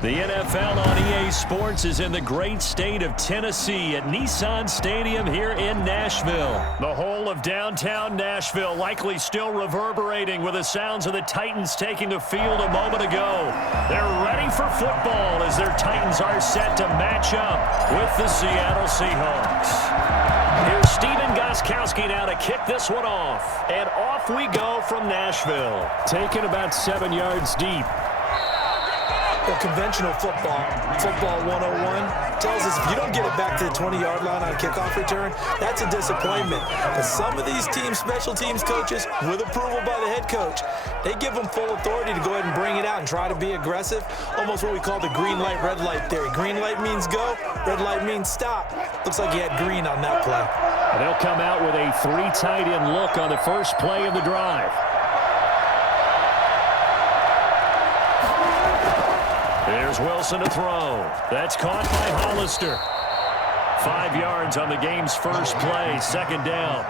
The NFL on EA Sports is in the great state of Tennessee at Nissan Stadium here in Nashville. The whole of downtown Nashville likely still reverberating with the sounds of the Titans taking the field a moment ago. They're ready for football as their Titans are set to match up with the Seattle Seahawks. Here's Steven Gostkowski now to kick this one off. And off we go from Nashville. Taken about 7 yards deep. Well, conventional football 101, tells us if you don't get it back to the 20-yard line on a kickoff return, that's a disappointment. But some of these teams, special teams coaches, with approval by the head coach, they give them full authority to go ahead and bring it out and try to be aggressive, almost what we call the green light, red light theory. Green light means go, red light means stop. Looks like he had green on that play. And they'll come out with a 3 tight end look on the first play of the drive. There's Wilson to throw. That's caught by Hollister. 5 yards on the game's first play, second down.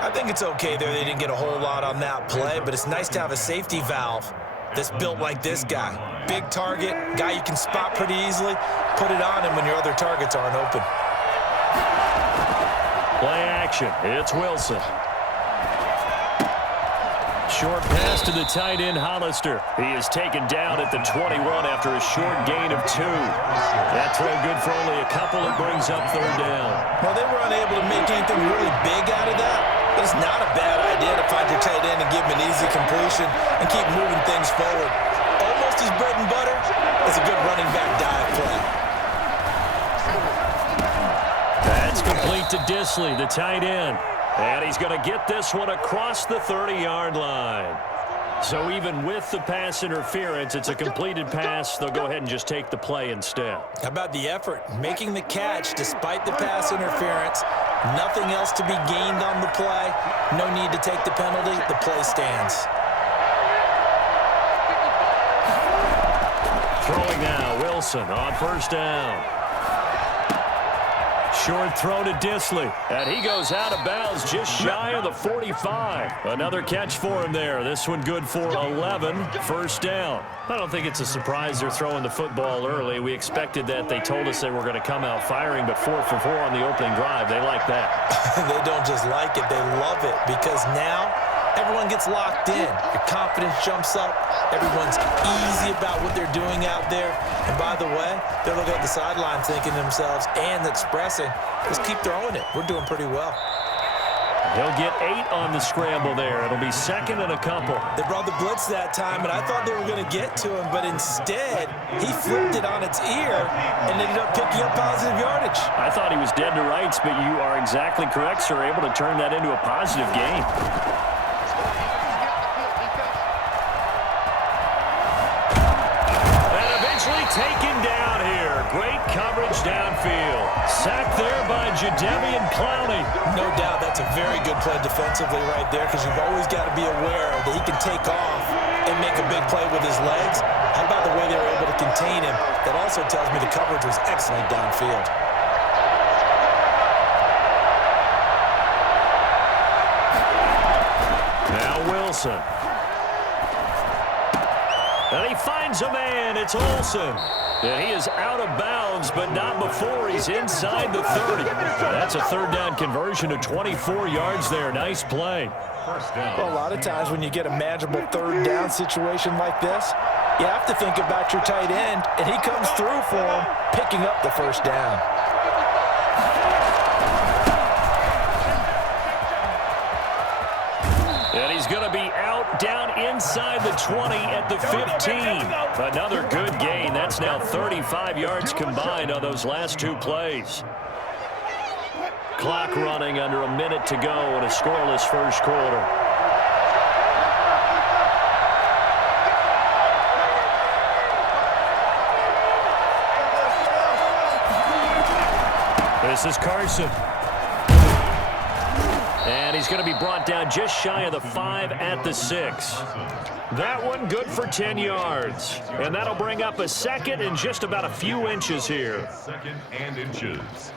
I think it's okay there. They didn't get a whole lot on that play, but it's nice to have a safety valve that's built like this guy. Big target, guy you can spot pretty easily. Put it on him when your other targets aren't open. Play action. It's Wilson. Short pass to the tight end, Hollister. He is taken down at the 21 after a short gain of 2. That throw good for only a couple. It brings up third down. Well, they were unable to make anything really big out of that, but it's not a bad idea to find your tight end and give him an easy completion and keep moving things forward. Almost his bread and butter is a good running back dive play. That's complete to Disley, the tight end. And he's going to get this one across the 30-yard line. So even with the pass interference, it's a completed pass. They'll go ahead and just take the play instead. How about the effort? Making the catch despite the pass interference. Nothing else to be gained on the play. No need to take the penalty. The play stands. Throwing now, Wilson on first down. Short throw to Disley, and he goes out of bounds just shy of the 45. Another catch for him there. This one good for 11, first down. I don't think it's a surprise they're throwing the football early. We expected that. They told us they were going to come out firing, but 4 for 4 on the opening drive. They like that. They don't just like it, they love it, because now everyone gets locked in. Your confidence jumps up. Everyone's easy about what they're doing out there. And by the way, they're looking at the sideline thinking to themselves and expressing, just keep throwing it. We're doing pretty well. He'll get 8 on the scramble there. It'll be second and a couple. They brought the blitz that time, and I thought they were going to get to him, but instead, he flipped it on its ear and ended up picking up positive yardage. I thought he was dead to rights, but you are exactly correct, sir. Able to turn that into a positive gain. Taken down here. Great coverage downfield. Sacked there by Jadeveon Clowney. No doubt that's a very good play defensively right there, because you've always got to be aware that he can take off and make a big play with his legs. How about the way they were able to contain him? That also tells me the coverage was excellent downfield. Now Wilson. And he finds a man. It's Olsen. And he is out of bounds, but not before he's inside the 30. That's a third down conversion of 24 yards there. Nice play. Well, a lot of times when you get a manageable third down situation like this, you have to think about your tight end, and he comes through for him, picking up the first down. And he's going to be out down inside the 20 at the 15. Another good gain. That's now 35 yards combined on those last 2 plays. Clock running under a minute to go in a scoreless first quarter. This is Carson. And he's going to be brought down just shy of the 5 at the 6. That one good for 10 yards. And that'll bring up a second and just about a few inches here. Second and inches.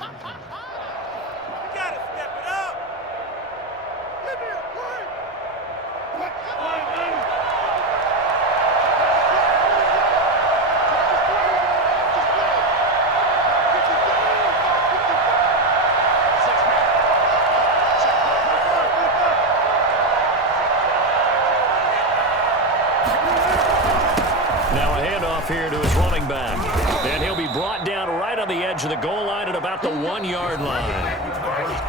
the edge of the goal line at about the 1-yard line.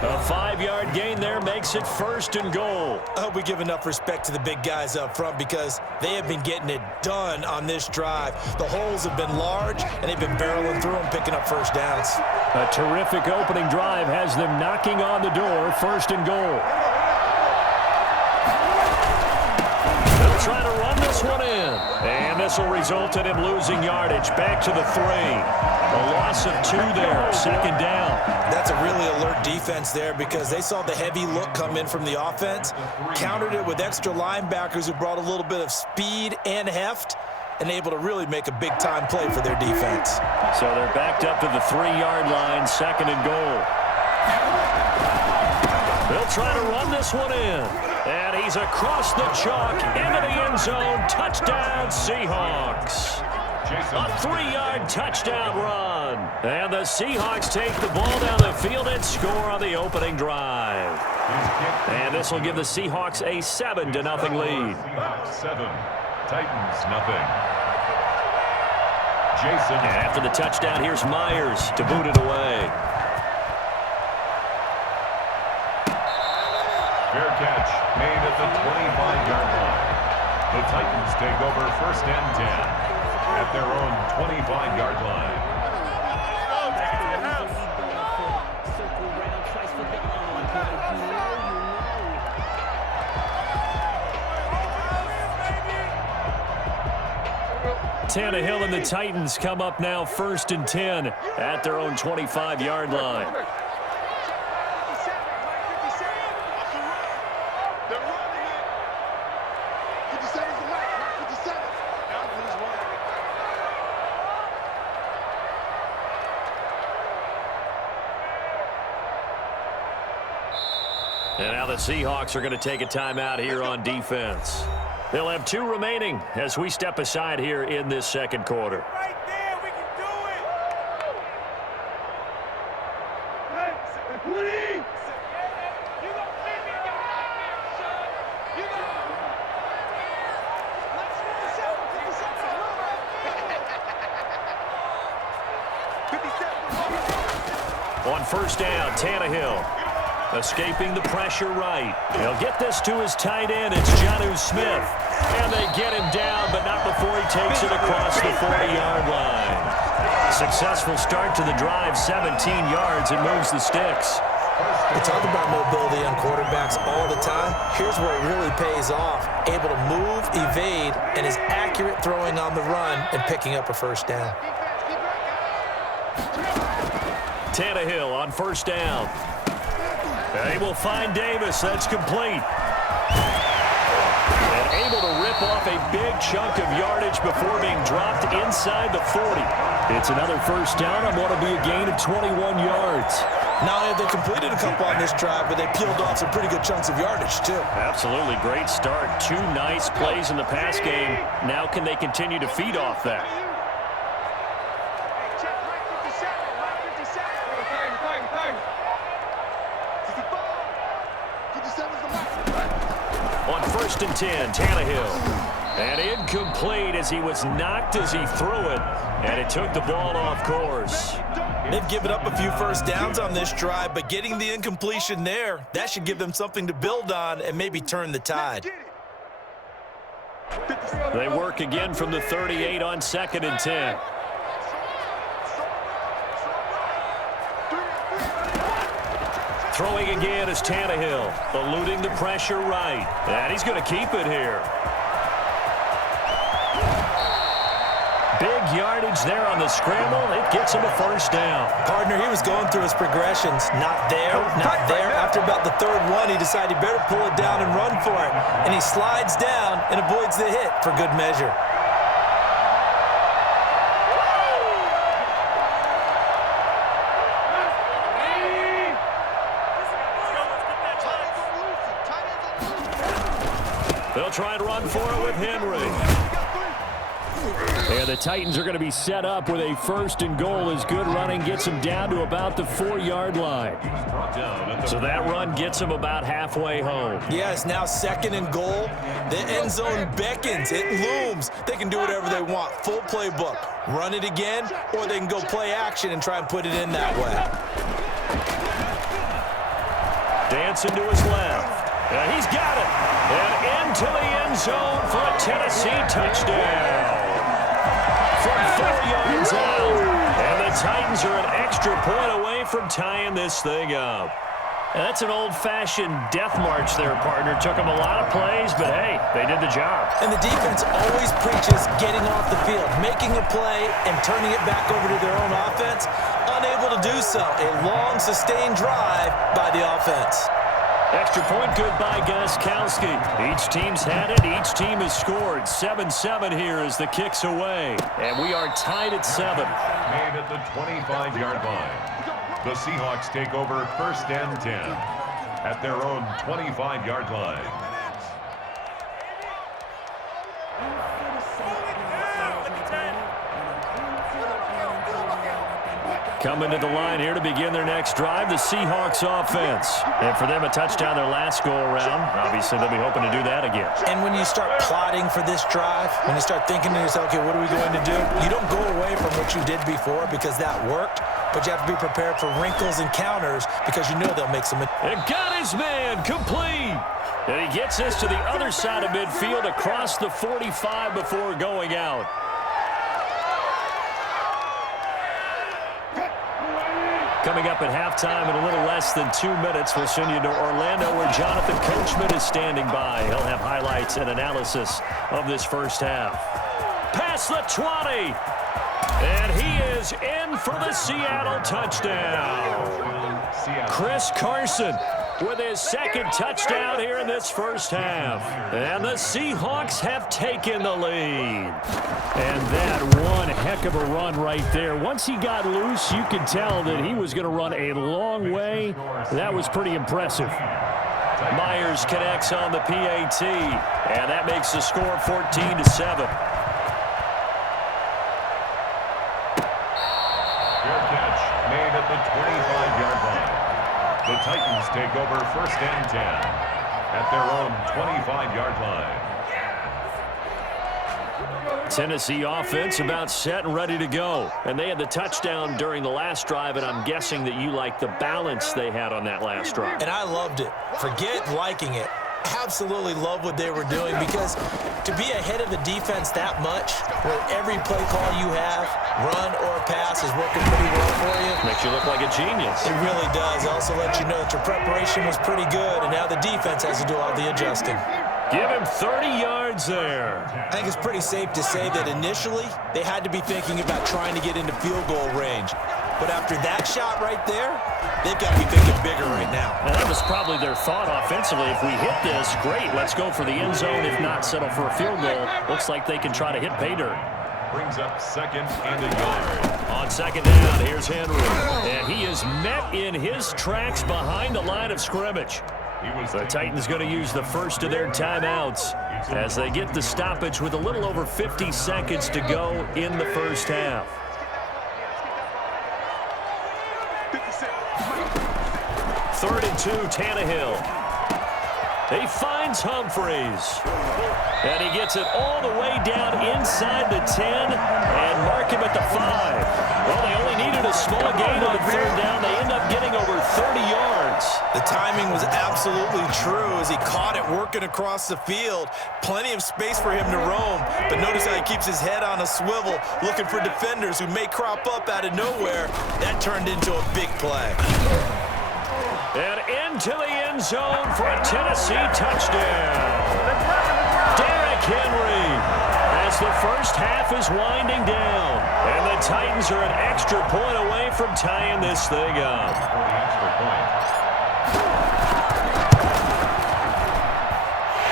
A 5-yard gain there makes it 1st and goal. I hope we give enough respect to the big guys up front because they have been getting it done on this drive. The holes have been large, and they've been barreling through them, picking up first downs. A terrific opening drive has them knocking on the door, 1st and goal. They'll try to run this one in. And this will result in him losing yardage. Back to the 3. A loss of 2 there, 2nd down. That's a really alert defense there because they saw the heavy look come in from the offense, countered it with extra linebackers who brought a little bit of speed and heft, and able to really make a big-time play for their defense. So they're backed up to the 3-yard line, 2nd and goal. They'll try to run this one in. And he's across the chalk, into the end zone. Touchdown, Seahawks. A 3-yard touchdown run. And the Seahawks take the ball down the field and score on the opening drive. And this will give the Seahawks a 7-0 lead. 7, Titans nothing. Jason. And after the touchdown, here's Myers to boot it away. Fair catch made at the 25-yard line. The Titans take over 1st and 10 at their own 25-yard line. Tannehill and the Titans come up now 1st and 10 at their own 25-yard line. And now the Seahawks are going to take a timeout here on defense. They'll have 2 remaining as we step aside here in this 2nd quarter. Right there, we can do it. On 1st down, Tannehill. Escaping the pressure right. He'll get this to his tight end. It's Jonnu Smith. And they get him down, but not before he takes it across the 40-yard line. Successful start to the drive, 17 yards, and moves the sticks. We talk about mobility on quarterbacks all the time. Here's where it really pays off. Able to move, evade, and is accurate throwing on the run and picking up a 1st down. Tannehill on 1st down. They will find Davis. That's complete. And able to rip off a big chunk of yardage before being dropped inside the 40. It's another 1st down on what will be a gain of 21 yards. Not only have they completed a couple on this drive, but they peeled off some pretty good chunks of yardage, too. Absolutely great start. 2 nice plays in the pass game. Now can they continue to feed off that? On 1st and 10, Tannehill. And incomplete as he was knocked as he threw it. And it took the ball off course. They've given up a few 1st downs on this drive, but getting the incompletion there, that should give them something to build on and maybe turn the tide. They work again from the 38 on 2nd and 10. Throwing again is Tannehill, eluding the pressure right. And he's going to keep it here. Big yardage there on the scramble. It gets him a 1st down. Partner, he was going through his progressions. Not there, not there. After about the 3rd one, he decided he better pull it down and run for it. And he slides down and avoids the hit for good measure. They'll try and run for it with Henry. And the Titans are going to be set up with a 1st and goal as good running gets them down to about the 4-yard line. So that run gets them about halfway home. Yeah, it's now 2nd and goal. The end zone beckons. It looms. They can do whatever they want. Full playbook. Run it again, or they can go play action and try and put it in that way. Dancing to his left. And he's got it. And into the end zone for a Tennessee touchdown. From 4 yards out. And the Titans are an extra point away from tying this thing up. And that's an old-fashioned death march there, partner. Took them a lot of plays, but hey, they did the job. And the defense always preaches getting off the field, making a play, and turning it back over to their own offense. Unable to do so. A long, sustained drive by the offense. Extra point good by Gostkowski. Each team's had it. Each team has scored. 7-7 here as the kick's away. And we are tied at 7. Made at the 25-yard line. The Seahawks take over 1st and 10 at their own 25-yard line. Coming to the line here to begin their next drive, the Seahawks offense. And for them, a touchdown their last go-around. Obviously, they'll be hoping to do that again. And when you start plotting for this drive, when you start thinking to yourself, okay, what are we going to do? You don't go away from what you did before because that worked, but you have to be prepared for wrinkles and counters because you know they'll make some. And got his man complete. And he gets this to the other side of midfield across the 45 before going out. Coming up at halftime in a little less than 2 minutes, we'll send you to Orlando where Jonathan Coachman is standing by. He'll have highlights and analysis of this first half. Past the 20. And he is in for the Seattle touchdown. Chris Carson with his 2nd touchdown here in this first half. And the Seahawks have taken the lead. And that one heck of a run right there. Once he got loose, you could tell that he was going to run a long way. That was pretty impressive. Myers connects on the PAT, and that makes the score 14-7. Fair catch made at the 25-yard line. The Titans take over 1st and 10 at their own 25-yard line. Tennessee offense about set and ready to go. And they had the touchdown during the last drive, and I'm guessing that you like the balance they had on that last drive. And I loved it. Forget liking it. Absolutely love what they were doing because to be ahead of the defense that much, where every play call you have, run or pass, is working pretty well for you. Makes you look like a genius. It really does. Also let you know that your preparation was pretty good, and now the defense has to do all the adjusting. Give him 30 yards there. I think it's pretty safe to say that initially they had to be thinking about trying to get into field goal range. But after that shot right there, they've got to be thinking bigger right now. And that was probably their thought offensively. If we hit this, great, let's go for the end zone. If not, settle for a field goal. Looks like they can try to hit pay dirt. Brings up 2nd and a yard. On 2nd down, here's Henry. And he is met in his tracks behind the line of scrimmage. The Titans going to use the first of their timeouts as they get the stoppage with a little over 50 seconds to go in the first half. 3rd and 2, Tannehill. He finds Humphreys. And he gets it all the way down inside the 10 and mark him at the 5. Well, they only needed a small gain on 3rd down. They end up getting over 30 yards. The timing was absolutely true as he caught it working across the field. Plenty of space for him to roam, but notice how he keeps his head on a swivel looking for defenders who may crop up out of nowhere. That turned into a big play. And into the end zone for a Tennessee touchdown. Derrick Henry as the first half is winding down. And the Titans are an extra point away from tying this thing up.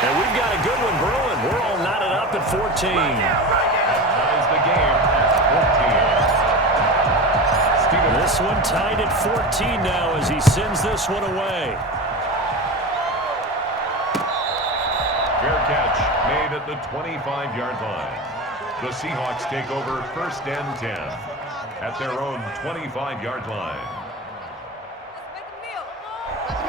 And we've got a good one brewing. We're all knotted up at 14. Ties the game at 14. This one tied at 14 now as he sends this one away. Fair catch made at the 25-yard line. The Seahawks take over 1st and 10 at their own 25-yard line.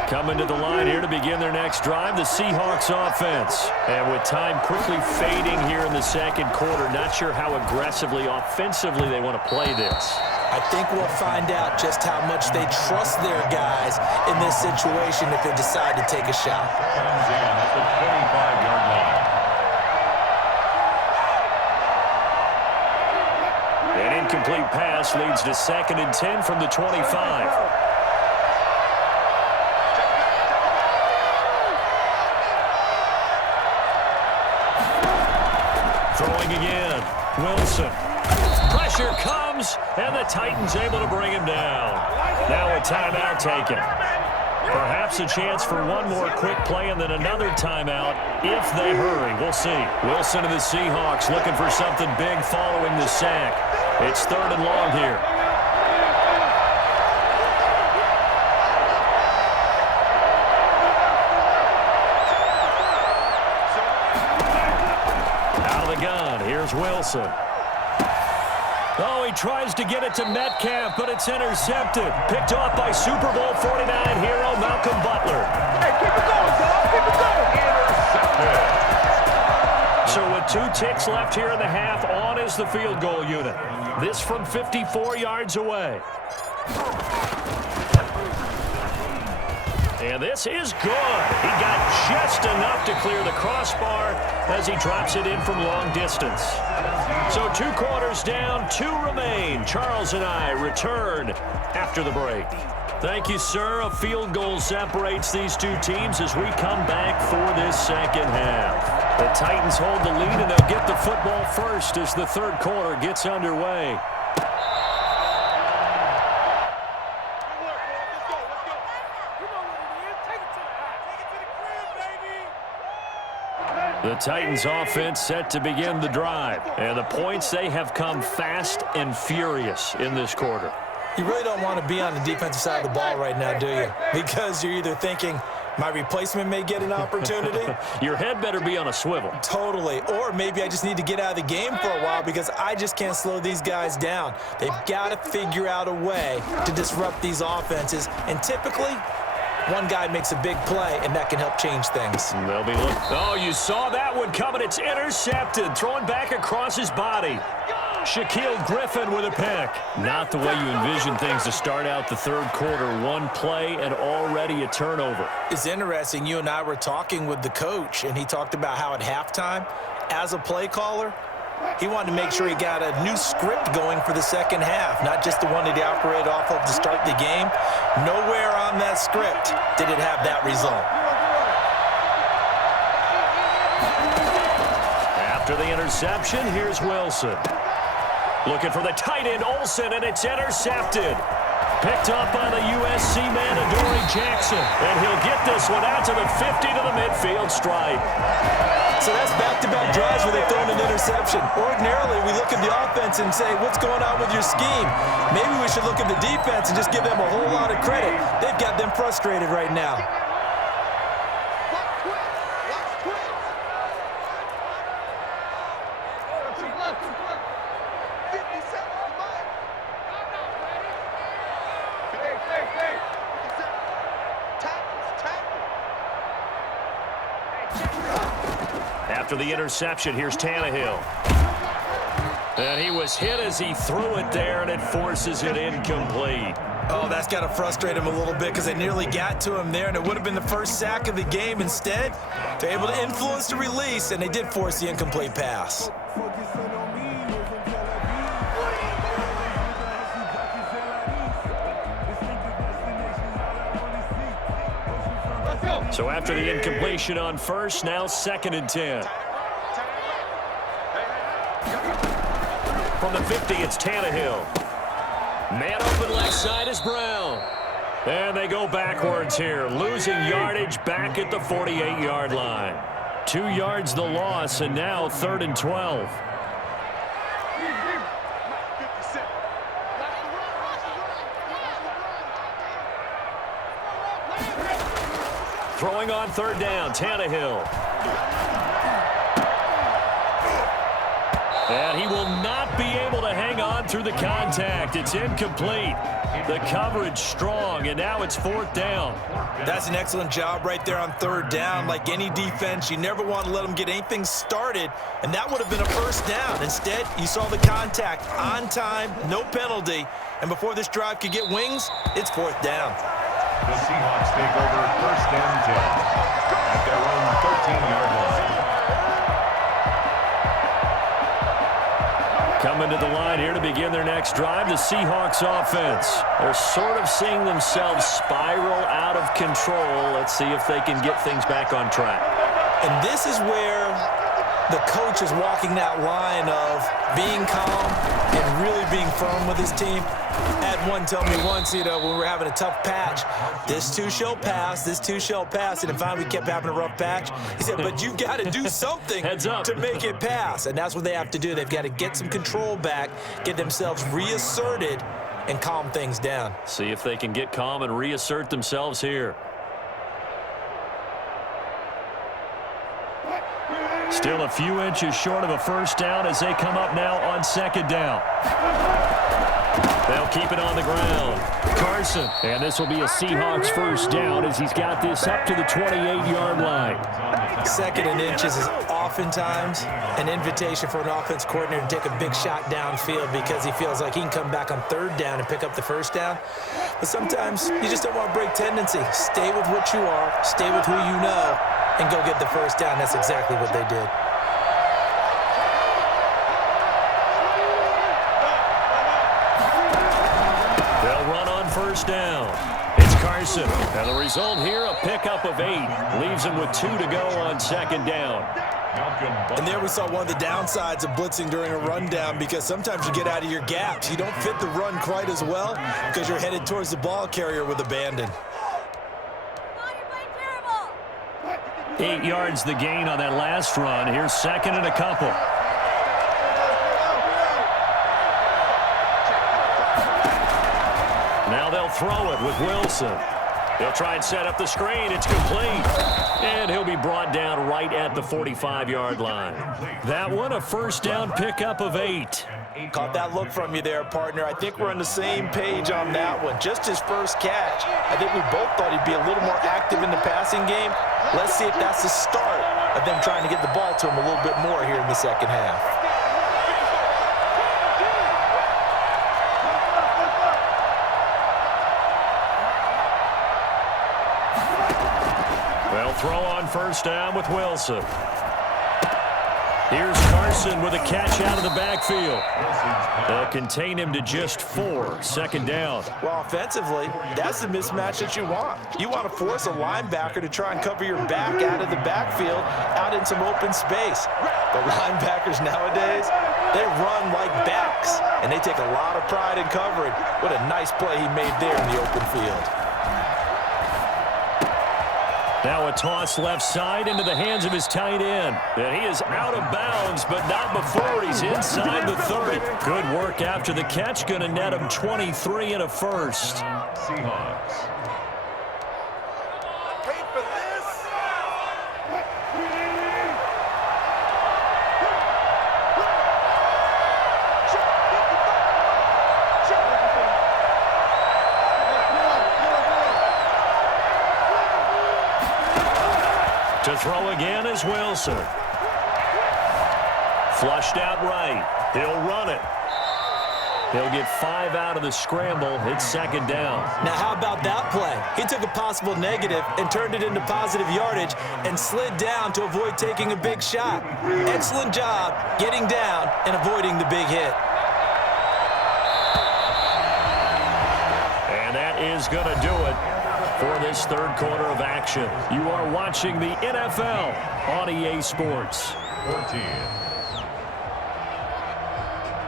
Coming to the line here to begin their next drive, the Seahawks offense. And with time quickly fading here in the second quarter, not sure how aggressively, offensively they want to play this. I think we'll find out just how much they trust their guys in this situation if they decide to take a shot. Comes in at the 25-yard line. An incomplete pass leads to 2nd and 10 from the 25. Throwing again. Wilson. Pressure comes, and the Titans able to bring him down. Now a timeout taken. Perhaps a chance for one more quick play and then another timeout if they hurry. We'll see. Wilson and the Seahawks looking for something big following the sack. It's 3rd and long here. Out of the gun. Here's Wilson. Oh, he tries to get it to Metcalf, but it's intercepted. Picked off by Super Bowl 49 hero Malcolm Butler. Hey, keep it going, dog. Keep it going. Intercepted. So with 2 ticks left here in the half, on is the field goal unit. This from 54 yards away. And this is good. He got just enough to clear the crossbar as he drops it in from long distance. So 2 quarters down, 2 remain. Charles and I return after the break. Thank you, sir. A field goal separates these 2 teams as we come back for this second half. The Titans hold the lead, and they'll get the football first as the 3rd quarter gets underway. The Titans offense set to begin the drive. And the points, they have come fast and furious in this quarter. You really don't want to be on the defensive side of the ball right now, do you? Because you're either thinking, my replacement may get an opportunity. Your head better be on a swivel. Totally. Or maybe I just need to get out of the game for a while because I just can't slow these guys down. They've got to figure out a way to disrupt these offenses. And typically, one guy makes a big play, and that can help change things. They'll be looking. Oh, you saw that one coming. It's intercepted. Throwing back across his body. Shaquille Griffin with a pick. Not the way you envision things to start out the 3rd quarter. 1 play and already a turnover. It's interesting. You and I were talking with the coach, and he talked about how at halftime, as a play caller, he wanted to make sure he got a new script going for the second half, not just the one that he operated off of to start the game. Nowhere on that script did it have that result. After the interception, here's Wilson. Looking for the tight end, Olsen, and it's intercepted. Picked up by the USC man, Adoree Jackson. And he'll get this one out to the 50 to the midfield stripe. So that's back-to-back drives where they've thrown an interception. Ordinarily, we look at the offense and say, what's going on with your scheme? Maybe we should look at the defense and just give them a whole lot of credit. They've got them frustrated right now. After the interception, here's Tannehill. And he was hit as he threw it there, and it forces it incomplete. Oh, that's got to frustrate him a little bit because they nearly got to him there, and it would have been the first sack of the game. Instead, they're able to influence the release, and they did force the incomplete pass. So after the incompletion on first, now 2nd and 10. From the 50, it's Tannehill. Man open left side is Brown. And they go backwards here, losing yardage back at the 48-yard line. 2 yards the loss, and now 3rd and 12. Throwing on 3rd down, Tannehill. And he will not be able to hang on through the contact. It's incomplete. The coverage strong, and now it's 4th down. That's an excellent job right there on 3rd down. Like any defense, you never want to let them get anything started, and that would have been a 1st down. Instead, you saw the contact on time, no penalty, and before this drive could get wings, it's 4th down. The Seahawks take over 1st and 10 at their own 13-yard line. Coming to the line here to begin their next drive, the Seahawks offense. They're sort of seeing themselves spiral out of control. Let's see if they can get things back on track. And this is where the coach is walking that line of being calm and really being firm with his team. Had one tell me once, when we were having a tough patch, this too shall pass, this too shall pass, and finally we kept having a rough patch. He said, but you've got to do something to make it pass, and that's what they have to do. They've got to get some control back, get themselves reasserted, and calm things down. See if they can get calm and reassert themselves here. Still a few inches short of a 1st down as they come up now on 2nd down. They'll keep it on the ground. Carson. And this will be a Seahawks 1st down as he's got this up to the 28-yard line. 2nd and inches is oftentimes an invitation for an offense coordinator to take a big shot downfield because he feels like he can come back on 3rd down and pick up the 1st down. But sometimes you just don't want to break tendency. Stay with what you are, stay with who you know, and go get the 1st down. That's exactly what they did. They'll run on 1st down. It's Carson. And the result here, a pickup of 8. Leaves him with 2 to go on 2nd down. And there we saw one of the downsides of blitzing during a rundown because sometimes you get out of your gaps. You don't fit the run quite as well because you're headed towards the ball carrier with abandon. 8 yards the gain on that last run. Here's 2nd and a couple. Now they'll throw it with Wilson. He'll try and set up the screen. It's complete. And he'll be brought down right at the 45-yard line. That one, a 1st down pickup of 8. Caught that look from you there, partner. I think we're on the same page on that one. Just his first catch. I think we both thought he'd be a little more active in the passing game. Let's see if that's the start of them trying to get the ball to him a little bit more here in the 2nd half. They'll throw on 1st down with Wilson. Here's Carson with a catch out of the backfield. They'll contain him to just 4. 2nd down. Well, offensively, that's the mismatch that you want. You want to force a linebacker to try and cover your back out of the backfield, out in some open space. The linebackers nowadays, they run like backs, and they take a lot of pride in covering. What a nice play he made there in the open field. Now a toss left side into the hands of his tight end. And he is out of bounds, but not before he's inside the 30. Good work after the catch. Going to net him 23 and a 1st. Seahawks. Wait for this. To throw again is Wilson. Flushed out right. He'll run it. He'll get 5 out of the scramble. It's 2nd down. Now, how about that play? He took a possible negative and turned it into positive yardage and slid down to avoid taking a big shot. Excellent job getting down and avoiding the big hit. And that is going to do it for this 3rd quarter of action. You are watching the NFL on EA Sports. 14.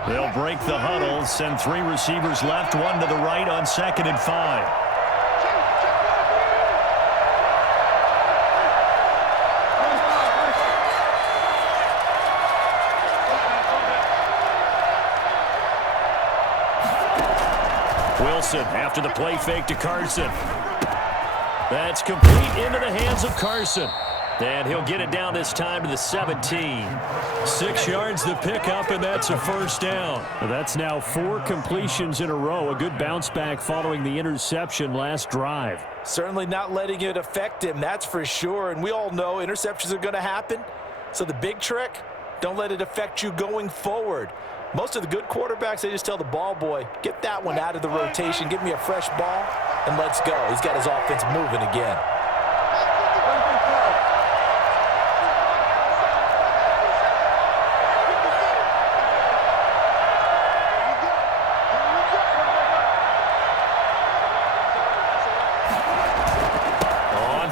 They'll break the huddle, send 3 receivers left, 1 to the right on 2nd and 5. Wilson after the play fake to Carson. That's complete into the hands of Carson. And he'll get it down this time to the 17. 6 yards the pickup, and that's a first down. That's now 4 completions in a row. A good bounce back following the interception last drive. Certainly not letting it affect him, that's for sure. And we all know interceptions are going to happen. So the big trick, don't let it affect you going forward. Most of the good quarterbacks, they just tell the ball boy, get that one out of the rotation, give me a fresh ball, and let's go. He's got his offense moving again.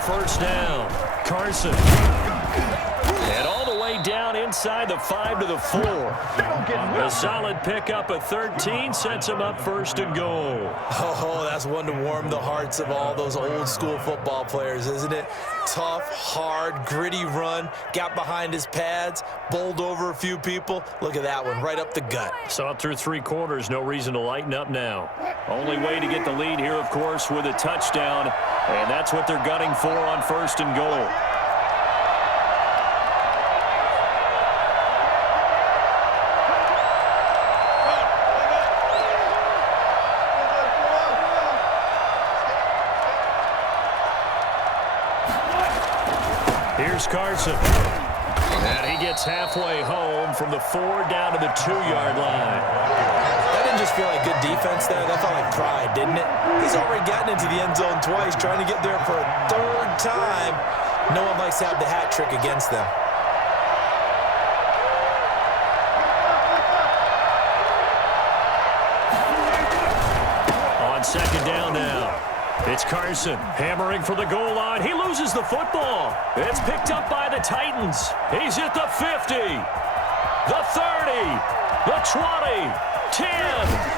First down, Carson. And all the way down inside the 5 to the 4. A solid pickup of 13 sets him up first and goal. Oh, that's one to warm the hearts of all those old school football players, isn't it? Tough, hard, gritty run, got behind his pads, bowled over a few people. Look at that one, right up the gut. Saw it through 3 quarters, no reason to lighten up now. Only way to get the lead here, of course, with a touchdown, and that's what they're gunning for on first and goal. Here's Carson. And he gets halfway home from the 4 down to the 2-yard line. That didn't just feel like good defense there. That felt like pride, didn't it? He's already gotten into the end zone twice, trying to get there for a 3rd time. No one likes to have the hat trick against them. On 2nd down now. It's Carson hammering for the goal line. He loses the football. It's picked up by the Titans. He's at the 50, the 30, the 20, 10.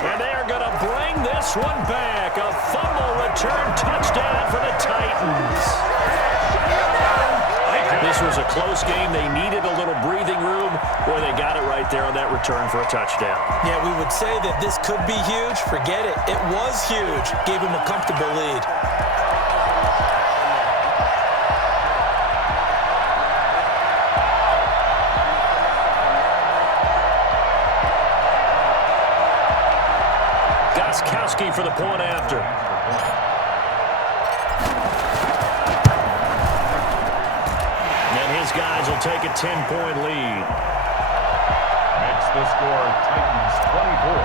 And they are going to bring this one back. A fumble return touchdown for the Titans. This was a close game. They needed a little breathing room. Boy, they got it right there on that return for a touchdown. Yeah, we would say that this could be huge. Forget it. It was huge. Gave him a comfortable lead. Goskowski for the point after. His guys will take a 10-point lead. Makes the score Titans 24,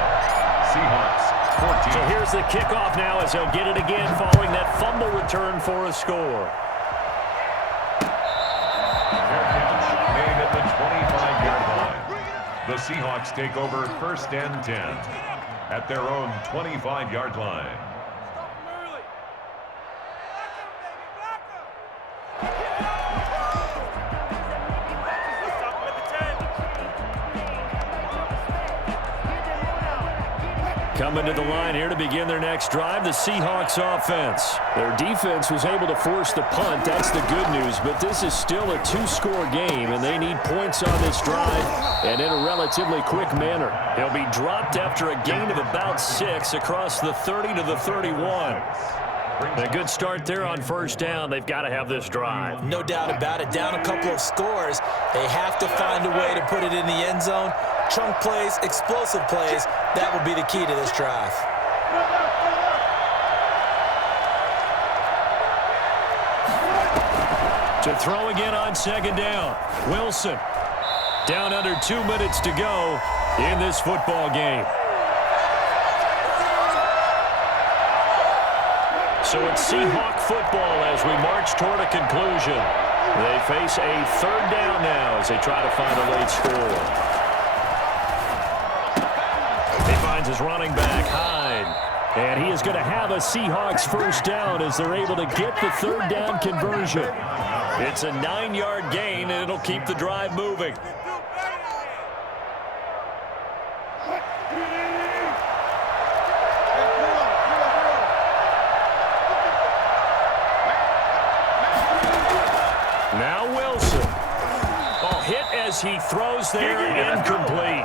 Seahawks 14. So here's the kickoff now as they'll get it again following that fumble return for a score. Fair catch made at the 25-yard line. The Seahawks take over 1st and 10 at their own 25-yard line. Coming to the line here to begin their next drive, the Seahawks offense. Their defense was able to force the punt. That's the good news, but this is still a 2-score game, and they need points on this drive and in a relatively quick manner. He'll be dropped after a gain of about 6 across the 30 to the 31. A good start there on 1st down. They've got to have this drive. No doubt about it. Down a couple of scores. They have to find a way to put it in the end zone. Chunk plays, explosive plays. That will be the key to this drive. To throw again on 2nd down. Wilson. Down under 2 minutes to go in this football game. So it's Seahawk football as we march toward a conclusion. They face a 3rd down now as they try to find a late score. He finds his running back, Hyde. And he is going to have a Seahawks 1st down as they're able to get the 3rd down conversion. It's a 9-yard gain, and it'll keep the drive moving. Now Wilson. Oh, hit as he throws there, incomplete.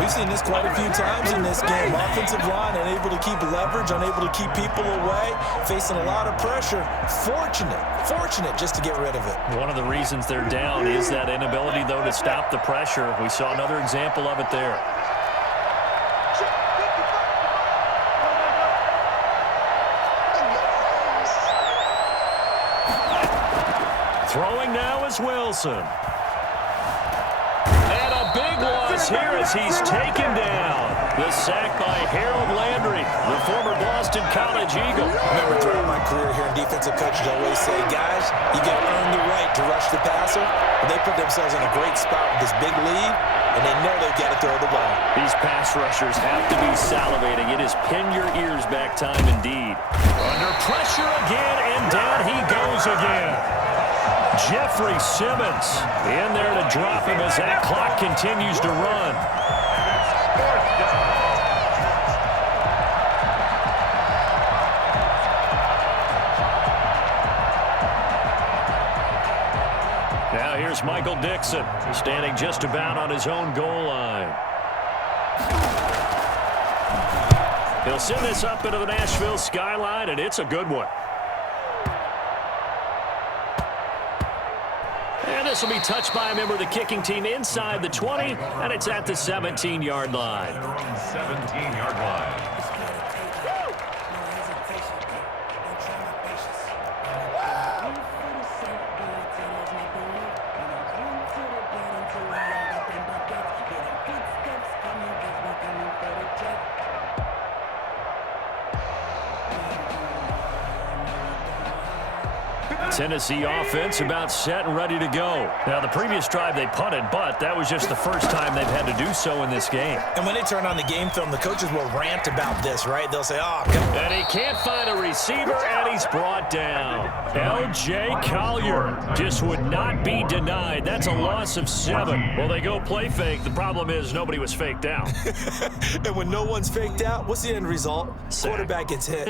We've seen this quite a few times in this game. Offensive line unable to keep leverage, unable to keep people away, facing a lot of pressure. Fortunate just to get rid of it. One of the reasons they're down is that inability, though, to stop the pressure. We saw another example of it there. Throwing now is Wilson. And a big loss here as he's taken down. The sack by Harold Landry, the former Boston College Eagle. I remember throughout my career here in defensive coaches always say, guys, you got to earn the right to rush the passer. And they put themselves in a great spot with this big lead, and they know they've got to throw the ball. These pass rushers have to be salivating. It is pin your ears back time indeed. Under pressure again, and down he goes again. Jeffrey Simmons in there to drop him as that clock continues to run. Now here's Michael Dixon, standing just about on his own goal line. He'll send this up into the Nashville skyline, and it's a good one. And this will be touched by a member of the kicking team inside the 20, and it's at the 17-yard line. 17-yard line. Tennessee offense about set and ready to go. Now, the previous drive they punted, but that was just the first time they've had to do so in this game. And when they turn on the game film, the coaches will rant about this, right? They'll say, oh, come on. And he can't find a receiver, and he's brought down. L.J. Collier just would not be denied. That's a loss of 7. Well, they go play fake. The problem is nobody was faked out. And when no one's faked out, what's the end result? Sack. Quarterback gets hit.